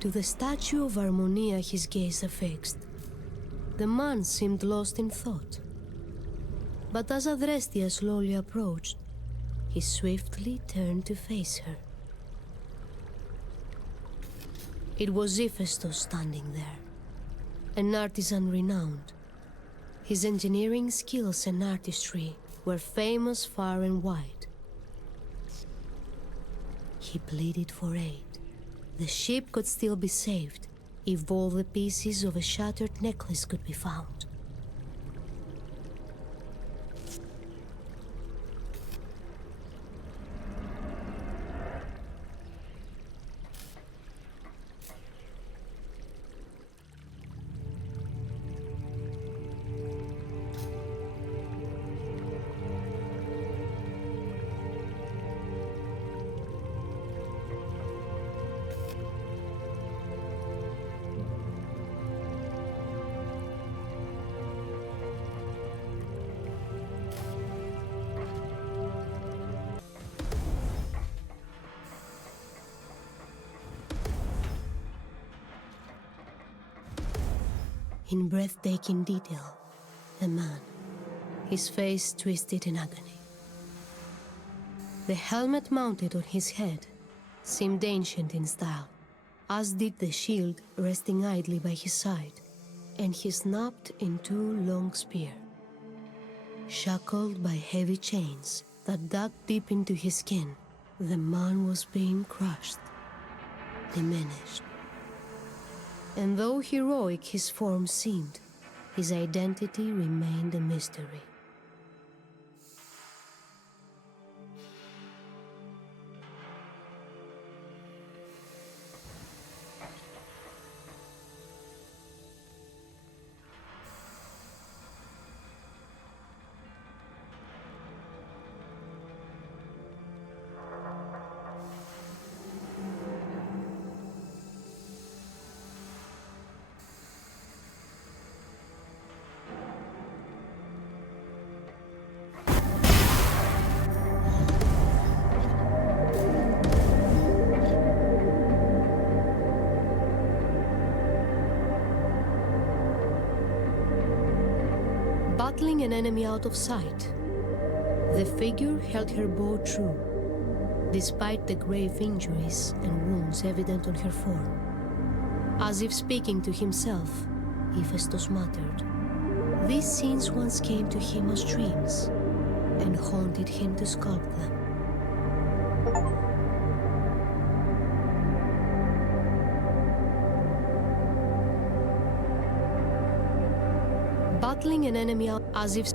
To the statue of Harmonia his gaze affixed. The man seemed lost in thought. But as Adrestia slowly approached, he swiftly turned to face her. It was Hephaestus standing there, an artisan renowned. His engineering skills and artistry were famous far and wide. He pleaded for aid. The ship could still be saved if all the pieces of a shattered necklace could be found. In breathtaking detail, a man, his face twisted in agony. The helmet mounted on his head seemed ancient in style, as did the shield resting idly by his side, and he snapped into long spear. Shackled by heavy chains that dug deep into his skin, the man was being crushed, diminished. And though heroic his form seemed, his identity remained a mystery. Battling an enemy out of sight, the figure held her bow true, despite the grave injuries and wounds evident on her form. As if speaking to himself, Hephaestus muttered, "These scenes once came to him as dreams, and haunted him to sculpt them." Battling an enemy out as if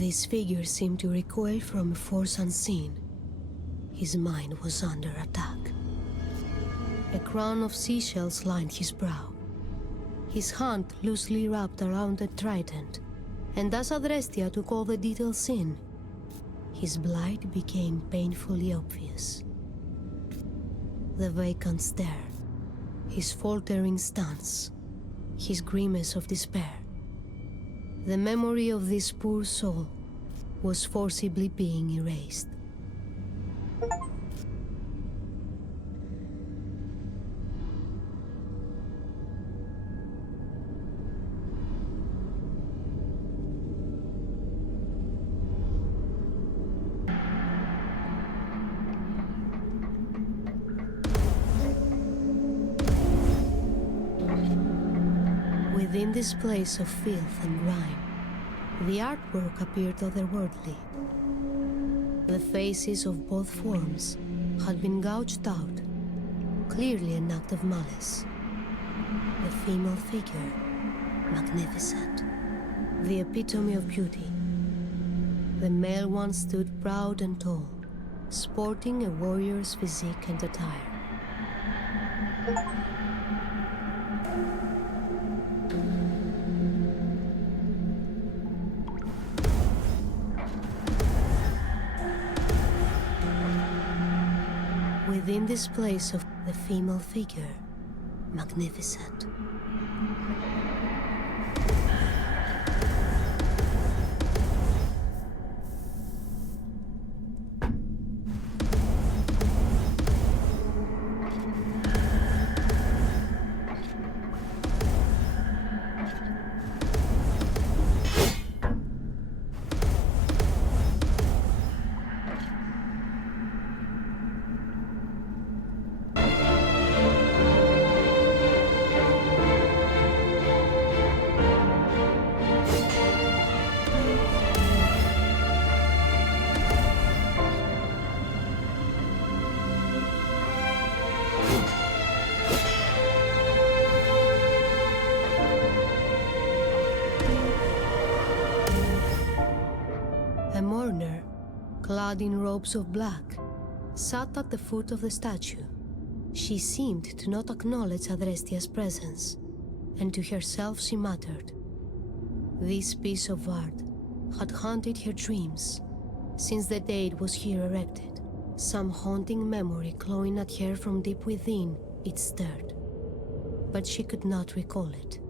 This figure seemed to recoil from a force unseen. His mind was under attack. A crown of seashells lined his brow. His hand loosely wrapped around a trident, and as Adrestia took all the details in, his blight became painfully obvious. The vacant stare, his faltering stance, his grimace of despair. The memory of this poor soul was forcibly being erased. Within this place of filth and grime, the artwork appeared otherworldly. The faces of both forms had been gouged out, clearly an act of malice. The female figure, magnificent, the epitome of beauty. The male one stood proud and tall, sporting a warrior's physique and attire. Within this place of the female figure, magnificent. A mourner, clad in robes of black, sat at the foot of the statue. She seemed to not acknowledge Adrestia's presence, and to herself she muttered. This piece of art had haunted her dreams since the day it was here erected. Some haunting memory clawing at her from deep within it stirred, but she could not recall it.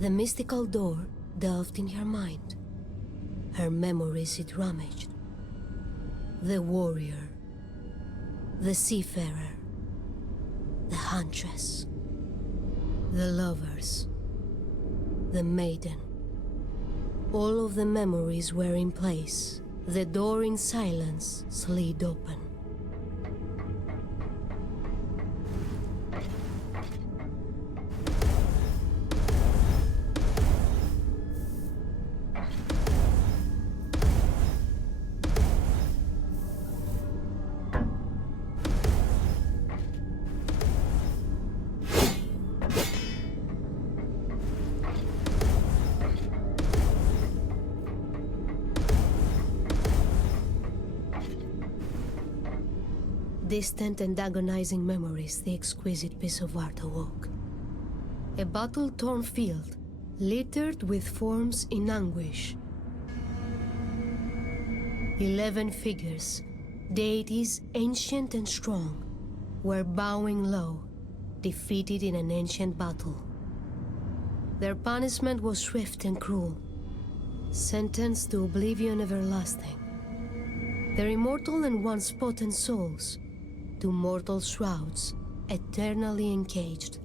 The mystical door delved in her mind. Her memories it rummaged. The warrior, the seafarer, the huntress, the lovers, the maiden. All of the memories were in place. The door in silence slid open. Distant and agonizing memories the exquisite piece of art awoke. A battle-torn field, littered with forms in anguish. 11 figures, deities ancient and strong, were bowing low, defeated in an ancient battle. Their punishment was swift and cruel, sentenced to oblivion everlasting. Their immortal and once potent souls to mortal shrouds, eternally encaged.